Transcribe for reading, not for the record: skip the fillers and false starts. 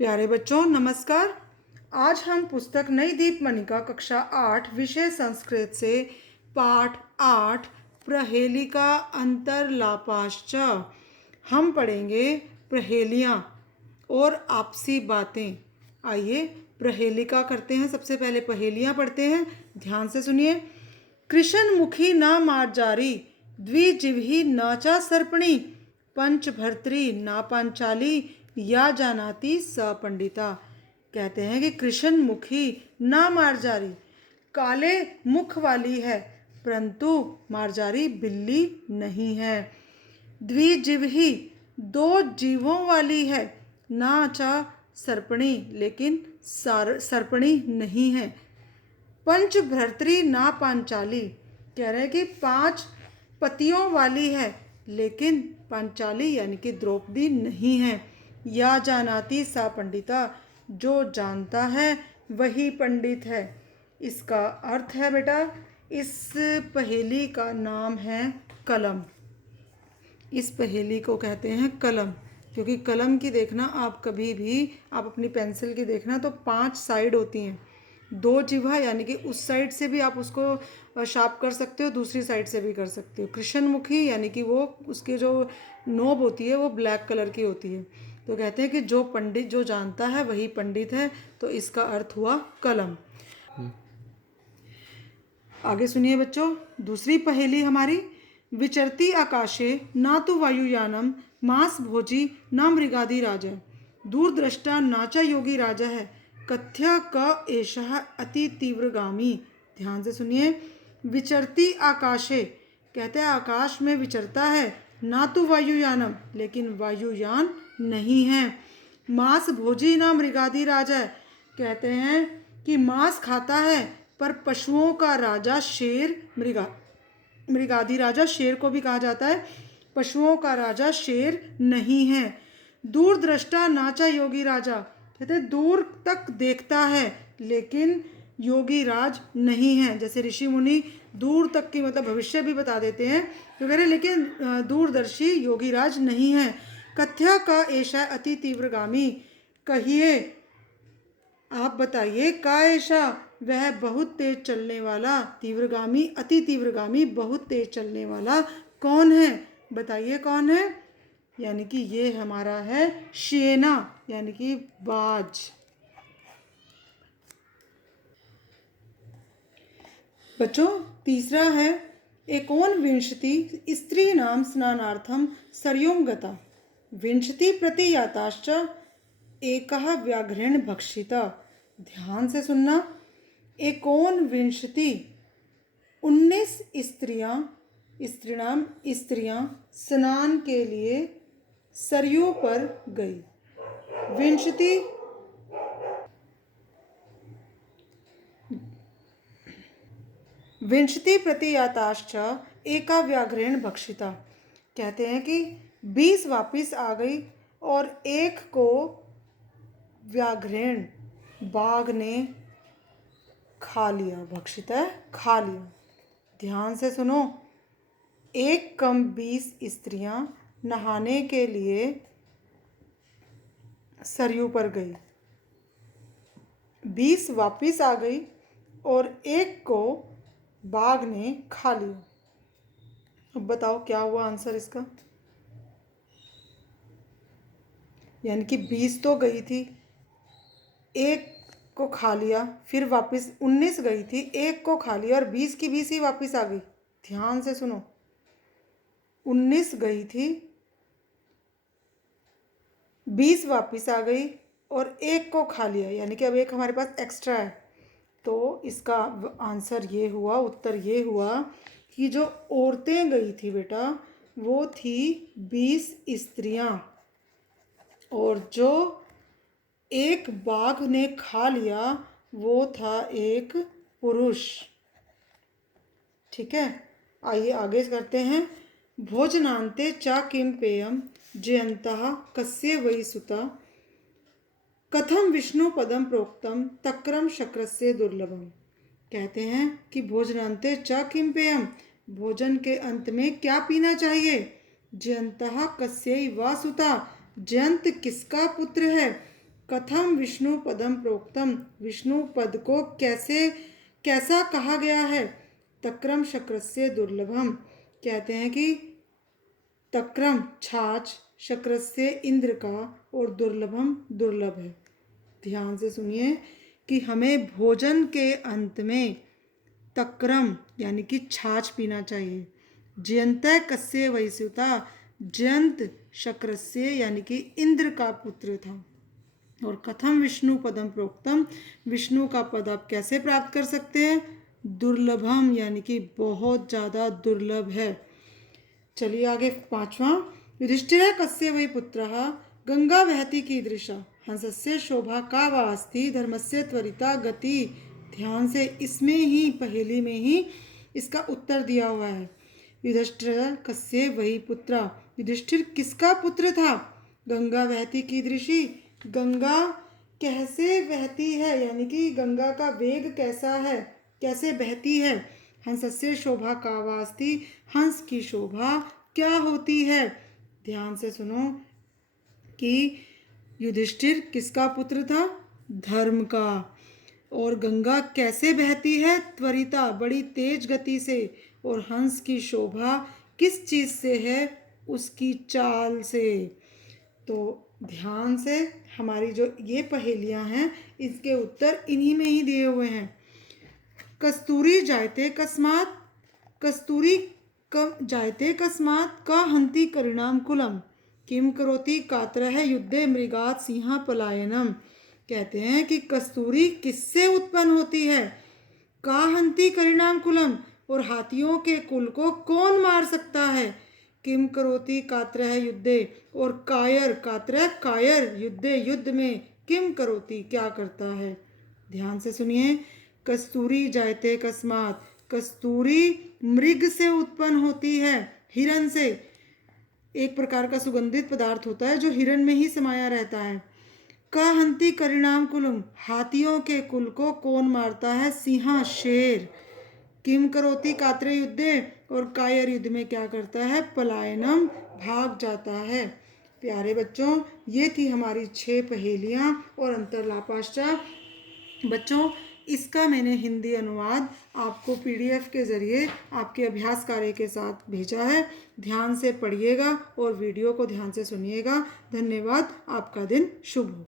प्यारे बच्चों नमस्कार। आज हम पुस्तक नई दीपमणिका कक्षा 8 विषय संस्कृत से पाठ 8 प्रहेलिका अंतरलापाश्च हम पढ़ेंगे प्रहेलियाँ और आपसी बातें। आइए प्रहेलिका करते हैं। सबसे पहले पहेलियाँ पढ़ते हैं, ध्यान से सुनिए। कृष्ण मुखी न मार्जारी द्विजिह्वी न च सर्पणी पंचभर्त्री ना पांचाली या जानाती स पंडिता। कहते हैं कि कृष्ण मुखी ना मार्जारी, काले मुख वाली है परंतु मार्जारी बिल्ली नहीं है। द्विजिह्वी दो जीवों वाली है, ना चा सर्पणी लेकिन सर्पणी नहीं है। पंचभर्त्री ना पांचाली, कह रहे हैं कि 5 पतियों वाली है लेकिन पांचाली यानी कि द्रौपदी नहीं है। या जानाती सा पंडिता, जो जानता है वही पंडित है। इसका अर्थ है बेटा, इस पहेली का नाम है कलम। इस पहेली को कहते हैं कलम, क्योंकि कलम की देखना आप कभी भी, आप अपनी पेंसिल की देखना तो 5 साइड होती हैं। 2 जिह्वा यानी कि उस साइड से भी आप उसको शार्प कर सकते हो, दूसरी साइड से भी कर सकते हो। कृष्णमुखी यानी कि वो उसकी जो नोब होती है वो ब्लैक कलर की होती है। तो कहते हैं कि जो पंडित, जो जानता है वही पंडित है। तो इसका अर्थ हुआ कलम। आगे सुनिए बच्चों, दूसरी पहेली हमारी। विचरती आकाशे ना तो वायुयानम मांस भोजी ना मृगादि राजा दूरदृष्टा नाचा योगी राजा है कथ्य क एषः अति तीव्रगामी। ध्यान से सुनिए। विचरती आकाशे, कहते हैं आकाश में विचरता है, ना तो वायुयानम लेकिन वायुयान नहीं है। मांस भोजी ना मृगादि राजा है, कहते हैं कि मांस खाता है पर पशुओं का राजा शेर, मृगादि राजा शेर को भी कहा जाता है, पशुओं का राजा शेर नहीं है। दूरदृष्टा नाचा योगी राजा, कहते हैं दूर तक देखता है लेकिन योगी राज नहीं है। जैसे ऋषि मुनि दूर तक की मतलब भविष्य भी बता देते हैं, तो कह रहे लेकिन दूरदर्शी योगी राज नहीं है। कथ्य का ऐसा अति तीव्रगामी, कहिए आप बताइए का ऐसा, वह बहुत तेज चलने वाला, तीव्रगामी अति तीव्रगामी बहुत तेज चलने वाला कौन है, बताइए कौन है। यानी कि ये हमारा है शेना यानी कि बाज। बच्चों तीसरा है एकोन विंशति स्त्रीणाम स्नानार्थम सरयुं गता विंशति प्रति याताश्च एकः व्याघ्रेण भक्षिता। ध्यान से सुनना। एकोन विंशति 19 स्त्रियां स्नान के लिए सरयू पर गई। विंशति प्रति याताश्च एका व्याघ्रेण भक्षिता, कहते हैं कि 20 वापिस आ गई और एक को व्याघ्रेण बाघ ने खा लिया। भक्षिता खा लिया। ध्यान से सुनो। एक कम 20 स्त्रियां नहाने के लिए सरयू पर गई, 20 वापिस आ गई और एक को बाघ ने खा लिया। अब बताओ क्या हुआ आंसर इसका। यानी कि 20 तो गई थी, एक को खा लिया, फिर वापस 19 गई थी, एक को खा लिया और 20 की 20 ही वापस आ गई। ध्यान से सुनो। 19 गई थी, 20 वापस आ गई और एक को खा लिया, यानी कि अब एक हमारे पास एक्स्ट्रा है। तो इसका आंसर ये हुआ, उत्तर ये हुआ कि जो औरतें गई थी बेटा वो थी 20 स्त्रियां और जो एक बाघ ने खा लिया वो था एक पुरुष। ठीक है, आइए आगे करते हैं। भोजनांते चा किम पेयम जयंतः कस्य वै सुता कथम विष्णु पदम प्रोक्तम तक्रम शक्रस्य दुर्लभम। कहते हैं कि भोजनांते च किम पेयम, भोजन के अंत में क्या पीना चाहिए। जयंतः कस्य वा सुता, जयंत किसका पुत्र है। कथम विष्णु पदम प्रोक्तम, विष्णु पद को कैसा कहा गया है। तक्रम शक्रस्य दुर्लभम, कहते हैं कि तक्रम छाछ, शक्रस्य इंद्र का, और दुर्लभम दुर्लभ है। ध्यान से सुनिए कि हमें भोजन के अंत में तक्रम यानी कि छाछ पीना चाहिए। जयंत कस्य वैस्युता, जयंत शक्रस्य यानी कि इंद्र का पुत्र था। और कथम विष्णु पदम प्रोक्तम, विष्णु का पद आप कैसे प्राप्त कर सकते हैं। दुर्लभम यानी कि बहुत ज़्यादा दुर्लभ है। चलिए आगे 5वां। युधिष्ठिर कस्य वै पुत्रः, गंगा वहति कीदृशा, हंसस्य शोभा का वास्ति, धर्मस्य त्वरिता गति। ध्यान से, इसमें ही पहेली में ही इसका उत्तर दिया हुआ है। युधिष्ठिर कस्य वै पुत्र, युधिष्ठिर किसका पुत्र था। गंगा वहति कीदृशी, गंगा कैसे बहती है, यानी कि गंगा का वेग कैसा है, कैसे बहती है। हंसस्य शोभा का वास्ति, हंस की शोभा क्या होती है। ध्यान से सुनो कि युधिष्ठिर किसका पुत्र था, धर्म का। और गंगा कैसे बहती है, त्वरिता बड़ी तेज गति से। और हंस की शोभा किस चीज़ से है, उसकी चाल से। तो ध्यान से, हमारी जो ये पहेलियां हैं इसके उत्तर इन्हीं में ही दिए हुए हैं। कस्तूरी जायते कस्मात्, कस्तूरी जायते कस्मात् का हंति करिणाम कुलम, किम करोति कातरः युद्धे मृगात् सिंह पलायनम। कहते हैं कि कस्तूरी किससे उत्पन्न होती है। का हंति करिणाम कुलम, और हाथियों के कुल को कौन मार सकता है। किम करोति कातरः युद्धे, और कायर कातरः कायर युद्धे युद्ध में, किम करोति क्या करता है। ध्यान से सुनिए। कस्तूरी जायते कस्मात्, कस्तूरी मृग से उत्पन्न होती है, हिरण से। एक प्रकार का सुगंधित पदार्थ होता है जो हिरण में ही समाया रहता है। का हंति करिणाम कुलम, हाथियों के कुल को कौन मारता है, सिंह शेर। किम करोति कातरे युद्धे, और कायर युद्ध में क्या करता है, पलायनम भाग जाता है। प्यारे बच्चों, ये थी हमारी 6 पहेलियाँ और अंतरलापाश्चा। बच्चों, इसका मैंने हिंदी अनुवाद आपको PDF के ज़रिए आपके अभ्यास कार्य के साथ भेजा है। ध्यान से पढ़िएगा और वीडियो को ध्यान से सुनिएगा। धन्यवाद। आपका दिन शुभ हो।